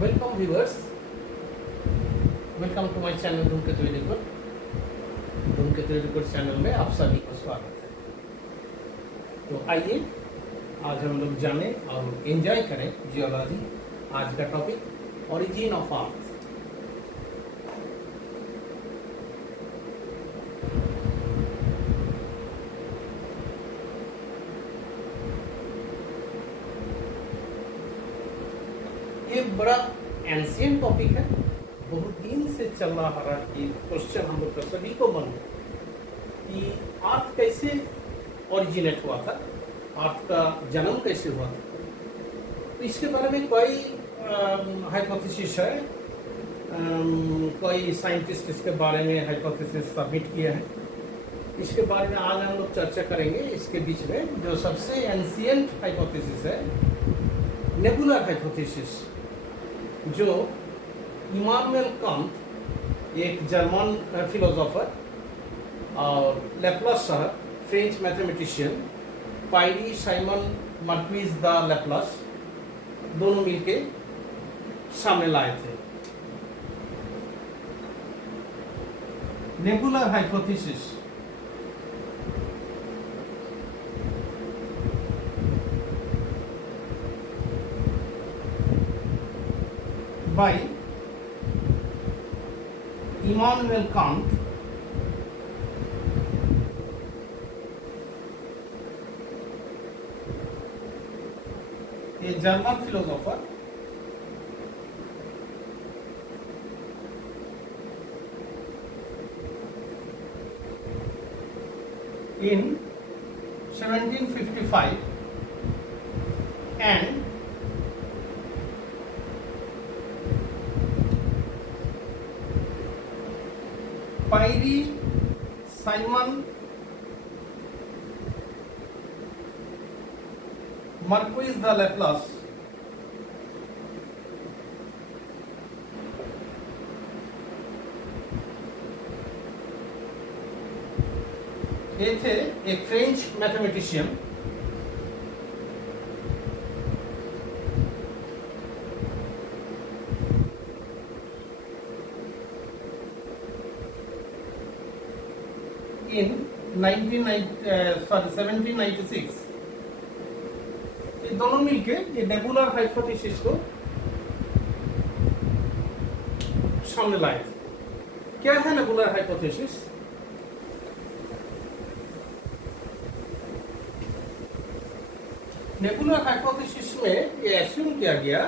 Welcome viewers, welcome to my channel Dhoomketu educate. Dhoomketu educate channel में आप सभी को स्वागत है। तो आइए आज हम लोग जानें और एंजॉय करें जियोलॉजी। आज का टॉपिक ओरिजिन ऑफ अर्थ। ये बड़ा एंशियंट टॉपिक है, बहुत दिन से चल रहा है कि क्वेश्चन हम लोग का सभी को मन है कि अर्थ कैसे ओरिजिनेट हुआ था, अर्थ का जन्म कैसे हुआ था। तो इसके बारे में कई हाइपोथेसिस है, कई साइंटिस्ट इसके बारे में हाइपोथेसिस सबमिट किए हैं। इसके बारे में आज हम लोग चर्चा करेंगे। इसके बीच में जो सबसे एंशियंट हाइपोथेसिस है, नेबुलर हाइपोथेसिस, जो इमानुएल कांट, एक जर्मन फिलोसोफर, और लैप्लास सर, फ्रेंच मैथमेटिशियन, पायरी साइमन मार्क्विस द लैप्लास, दोनों मिलके सामने लाए थे। Nebular hypothesis by Immanuel Kant, a German philosopher, in 1755, and पायरी साइमन मार्क्विस द लैप्लास ये थे एक फ्रेंच मैथमेटिशियन। in 1796 ये दोनों मिलके ये नेबुलर हाइपोथेसिस को सामने लाए थे। क्या है नेबुलर हाइपोथेसिस? नेबुलर हाइपोथेसिस में ये एज्यूम किया गया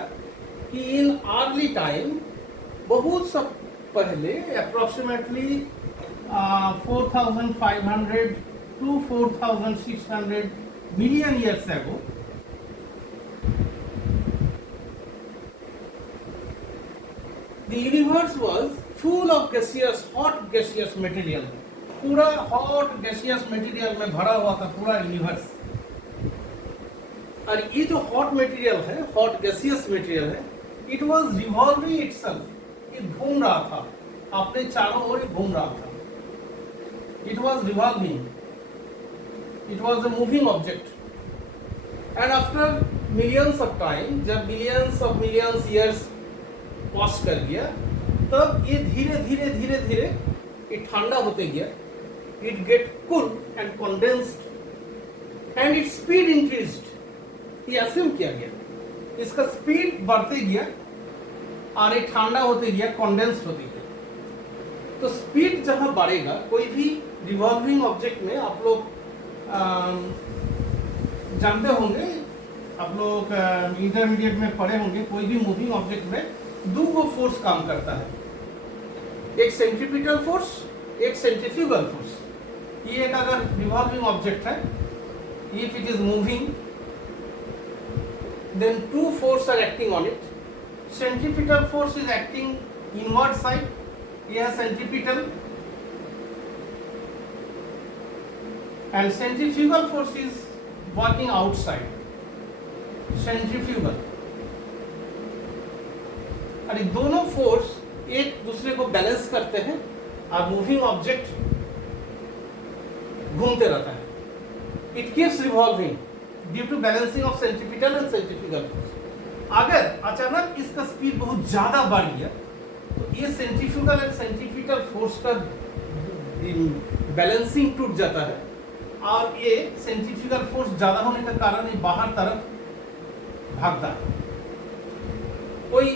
कि इन अर्ली टाइम, बहुत सब पहले, approximately 4,500 to 4,600 million years ago, the universe was full of gaseous, hot gaseous material. पूरा hot gaseous material में भरा हुआ था पूरा यूनिवर्स। और ये जो hot material है, hot gaseous material है, it was revolving itself, ये घूम रहा था, अपने चारों ओर घूम रहा था। It was revolving. It was a moving object. And after millions of time, जब millions years pass कर गया, तब ये धीरे धीरे धीरे धीरे ये ठंडा होते गया। It get cool and condensed, and its speed increased. ये assume किया गया, इसका स्पीड बढ़ते गया और ये ठंडा होते गया, कंडेंस्ड होते गया। तो स्पीड जहाँ बढ़ेगा, कोई भी रिवॉल्विंग ऑब्जेक्ट में, आप लोग जानते होंगे, आप लोग इंटरमीडिएट में पढ़े होंगे, कोई भी मूविंग ऑब्जेक्ट में दो गो फोर्स काम करता है, एक सेंट्रीपिटल फोर्स, एक सेंट्रीफ्यूगल फोर्स। ये एक अगर रिवॉल्विंग ऑब्जेक्ट है, if it is moving, then two force are acting on it. Centripetal force is acting inward side, ये है centripetal, and centrifugal force is working outside, centrifugal। और ये दोनों फोर्स एक दूसरे को बैलेंस करते हैं और मूविंग ऑब्जेक्ट घूमते रहता है। It keeps revolving due to balancing of centripetal and centrifugal force. अगर अचानक इसका स्पीड बहुत ज्यादा बढ़ गया तो ये सेंट्रीफ्यूगल एंड सेंट्रीपिटल फोर्स का बैलेंसिंग टूट जाता है और ये सेंट्रीफ्यूगल फोर्स ज्यादा होने के कारण ये बाहर तरफ भागता है। कोई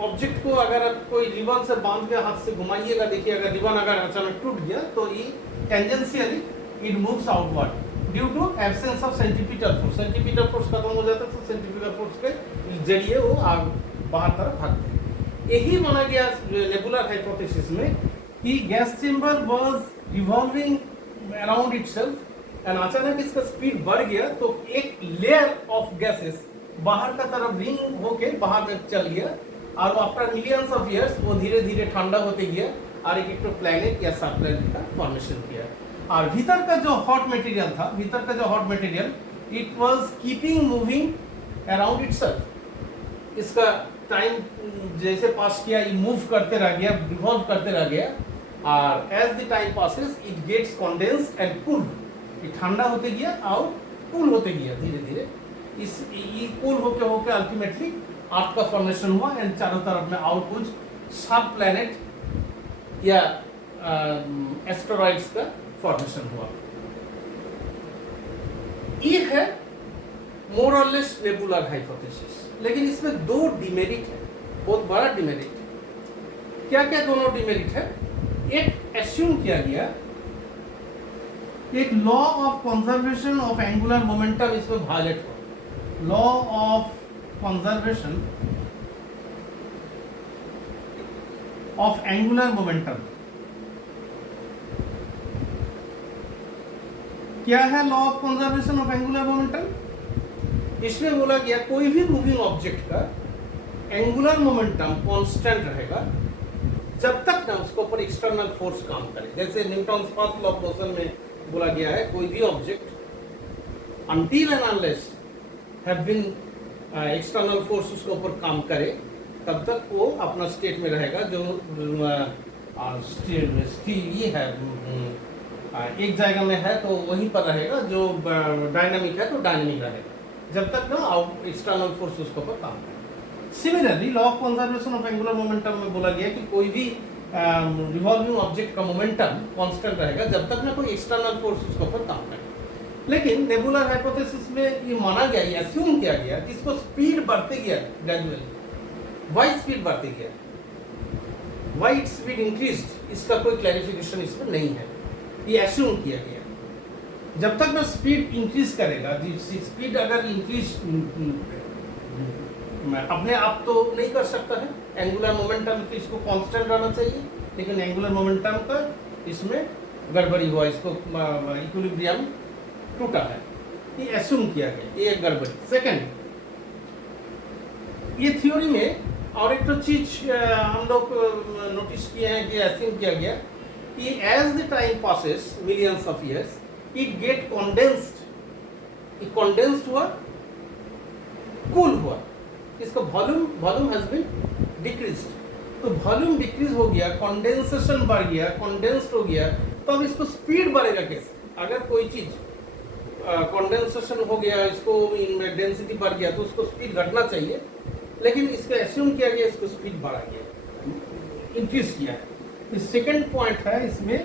ऑब्जेक्ट को अगर आप कोई रिबन से बांध के हाथ से घुमाइएगा, देखिए अगर रिबन अगर अचानक टूट गया तो ये tangentially it moves outward due to absence of centripetal force. Centripetal force खत्म हो जाता है तो सेंट्रीफ्यूगल फोर्स के जरिए वो बाहर तरफ भागते हैं। यही माना गया नेबुलर हाइपोथेसिस में कि gas chamber was revolving around itself and अचानक इसका स्पीड बढ़ गया तो एक लेयर ऑफ गैसेस बाहर का तरफ रिंग होके बाहर में चल गया और आफ्टर मिलियंस ऑफ इयर्स वो धीरे धीरे ठंडा होते गया और एक प्लैनेट या सब प्लैनेट का फॉर्मेशन किया। और भीतर का जो हॉट मटेरियल था, भीतर का जो hot material it was keeping moving around itself. इसका टाइम जैसे पास किया ये मूव करते रह गया, रिवॉल्व करते रह गया और as the time passes it gets condensed and cooled. ये ठंडा होते गया और कूल होते गया धीरे धीरे। इस ये कूल होके होके अल्टीमेटली अर्थ का फॉर्मेशन हुआ एंड चारों तरफ में और कुछ सब प्लैनेट या एस्टेरॉइड्स का फॉर्मेशन हुआ। ये है मोर और लेस नेबुलर हाइपोथेसिस। लेकिन इसमें दो डिमेरिट है, बहुत बड़ा डिमेरिट। क्या क्या दोनों डिमेरिट है? एक एस्यूम किया गया एक law of conservation of angular momentum इसमें वायलेट हुआ। Law of conservation of angular momentum क्या है? Law of conservation of angular momentum इसमें बोला गया कोई भी मूविंग ऑब्जेक्ट का एंगुलर मोमेंटम कांस्टेंट रहेगा जब तक ना उसके ऊपर एक्सटर्नल फोर्स काम करे। जैसे Newton's first law of motion में बोला गया है कोई भी object until and unless have been external force उसके ऊपर काम करे तब तक वो अपना स्टेट में रहेगा। जो ये है एक जगह में है तो वहीं पर रहेगा, जो डायनामिक है तो डायनामिक रहेगा जब तक ना एक्सटर्नल फोर्स उसके ऊपर काम करे। Similarly law of conservation of angular momentum में बोला गया कि कोई भी रिवॉल्विंग ऑब्जेक्ट का मोमेंटम कांस्टेंट रहेगा जब तक ना कोई एक्सटर्नल फोर्स उसके ऊपर काम करे। लेकिन नेबुलर हाइपोथेसिस में ये माना गया, ये अस्यूम किया गया कि इसको स्पीड बढ़ते गया ग्रेजुअली। वाई स्पीड बढ़ते गया, वाई इट स्पीड इंक्रीज्ड, इसका कोई क्लैरिफिकेशन इसमें नहीं है। ये अस्यूम किया गया जब तक ना स्पीड इंक्रीज करेगा। स्पीड अगर इंक्रीज अपने आप तो नहीं कर सकता है, एंगुलर मोमेंटम तो इसको कांस्टेंट रहना चाहिए, लेकिन एंगुलर मोमेंटम का इसमें गड़बड़ी हुआ, इसको इक्विलिब्रियम टूटा है। ये अस्यूम किया गया, ये एक गड़बड़ी। सेकंड, ये थ्योरी में और एक तो चीज हम लोग नोटिस किए हैं कि अस्यूम किया गया कि as the time passes millions of years it get condensed. ये कंडेंस्ड हुआ, कूल हुआ, इसका वॉल्यूम हैज बीन डिक्रीज्ड। तो वॉल्यूम डिक्रीज हो गया, कंडेंसेशन बढ़ गया, कंडेंस्ड हो गया, तो अब इसको स्पीड बढ़ेगा कैसे? अगर कोई चीज कंडेंसेशन हो गया, इसको डेंसिटी बढ़ गया तो उसको स्पीड घटना चाहिए, लेकिन इसको एस्यूम किया गया इसको स्पीड बढ़ा गया, इंक्रीज किया है। सेकेंड पॉइंट है इसमें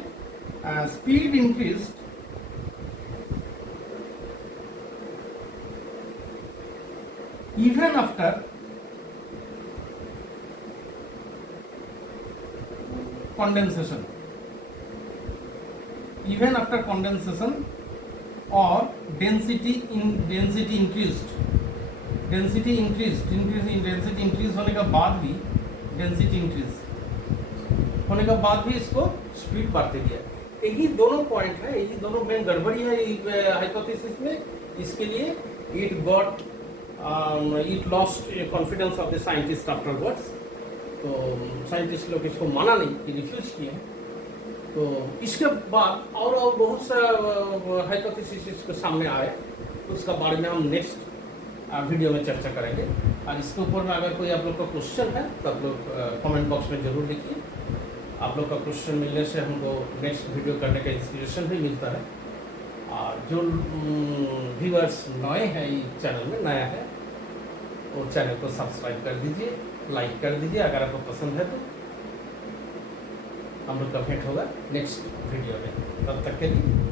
speed increase even after condensation, even after condensation or density increased, density increased, increase in density increase होने का बाद भी density increase होने का बाद भी इसको स्पीड बढ़ते गया। यही दोनों पॉइंट है, यही दोनों मेन गड़बड़ी है हाइपोथेसिस में। इसके लिए it lost confidence of the scientist afterwards। तो साइंटिस्ट लोग इसको माना नहीं कि रिफ्यूज किए। तो इसके बाद और बहुत सा हाइपोथेसिस इसके सामने आए, उसका बारे में हम नेक्स्ट वीडियो में चर्चा करेंगे। और इसके ऊपर में अगर कोई आप लोग का क्वेश्चन है तो आप लोग कमेंट बॉक्स में ज़रूर लिखिए। आप लोग का क्वेश्चन मिलने से हमको नेक्स्ट वीडियो करने का इंस्पिरेशन भी मिलता है। और जो व्यूअर्स नए हैं इस चैनल में, नया है और चैनल को सब्सक्राइब कर दीजिए, लाइक कर दीजिए अगर आपको पसंद है तो। हम लोग का भेंट होगा नेक्स्ट वीडियो में, तब तक के लिए